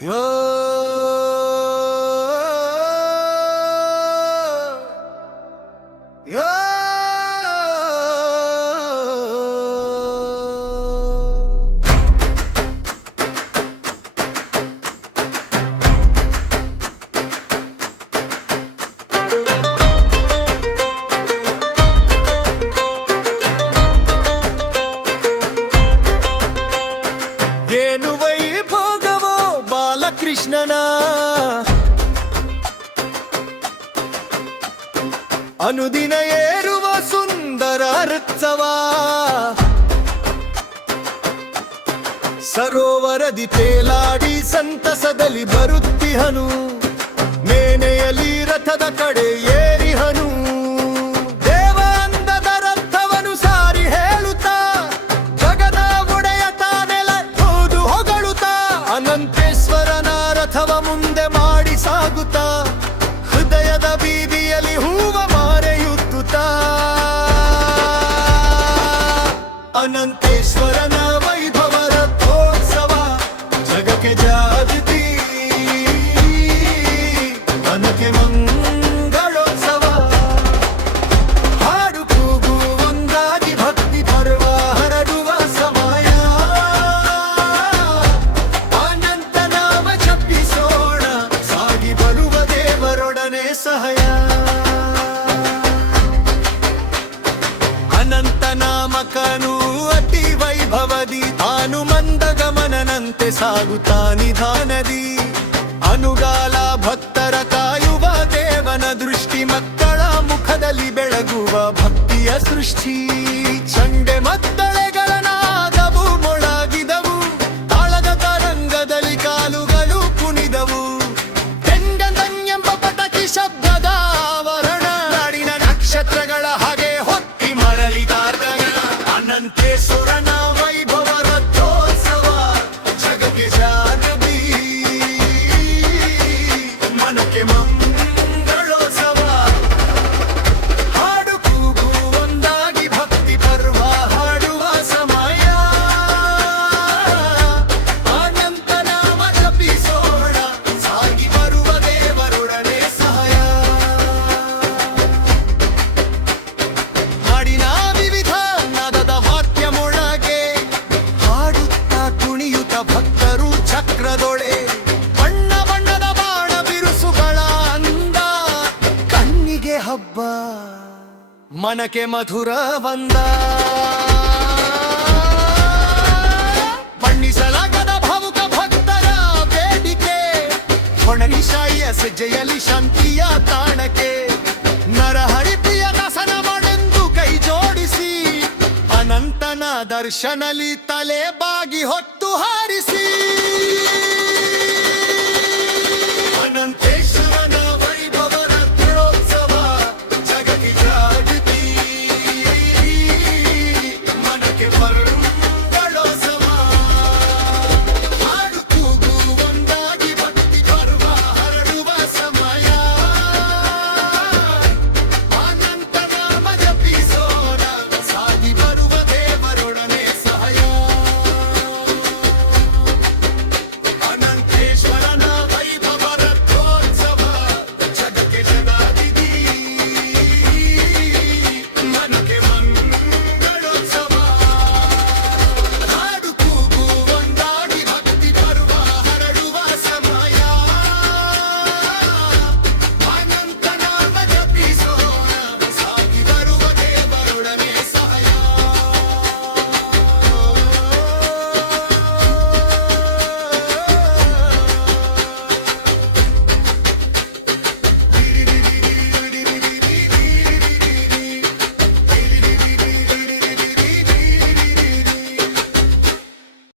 Yeah. Balakrishnan ಅನುದಿನ ಏರುವ ಸುಂದರ ಋತ್ಸವ ಸರೋವರದಿ ತೇಲಾಡಿ ಸಂತಸದಲ್ಲಿ ಬರುತ್ತಿಹನು ಮೇನೆಯಲ್ಲಿ ರಥದ ಕಡೆಯೇ ಅನಂತೇಶ್ವರನ ವೈಭವ ರಥೋತ್ಸವ ಜಗಕ್ಕೆ ಜಾಗೃತಿ ಮನಕ್ಕೆ ಮಂಗಳೋತ್ಸವ. ಹಾಡು ಕೂಗು ಒಂದಾಗಿ ಭಕ್ತಿ ಪರ್ವ ಹರಡುವ ಸಮಯ. ಅನಂತ ನಾಮ ಜಪಿಸೋಣ, ಸಾಗಿ ಬರುವ ದೇವರೊಡನೆ ಸಹಾಯ. ಸಾಗುತ್ತಾ ನಿಧಾನದಿ. ಅನುಗಾಲ ಭಕ್ತರ ಕಾಯುವ ದೇವನ ದೃಷ್ಟಿ ಮಕ್ಕಳ ಮುಖದಲ್ಲಿ ಬೆಳಗುವ ಭಕ್ತಿಯ ಸೃಷ್ಟಿ. జాగబీ మనకి మమ్మ ಮನಕ್ಕೆ ಮಧುರ ಬಂದ. ಬಣ್ಣಿಸಲಾಗದ ಭಾವುಕ ಭಕ್ತರ ಬೇಡಿಕೆ. ಹೊಣಗಿಶಾಯಿಯ ಸಜ್ಜೆಯಲ್ಲಿ ಶಾಂತಿಯ ತಾಣಕ್ಕೆ. ನರಹರಿಪಿಯ ದಸನ ಮಾಡೆಂದು ಕೈ ಜೋಡಿಸಿ. ಅನಂತನ ದರ್ಶನಲಿ ತಲೆ ಬಾಗಿ ಹೊತ್ತು.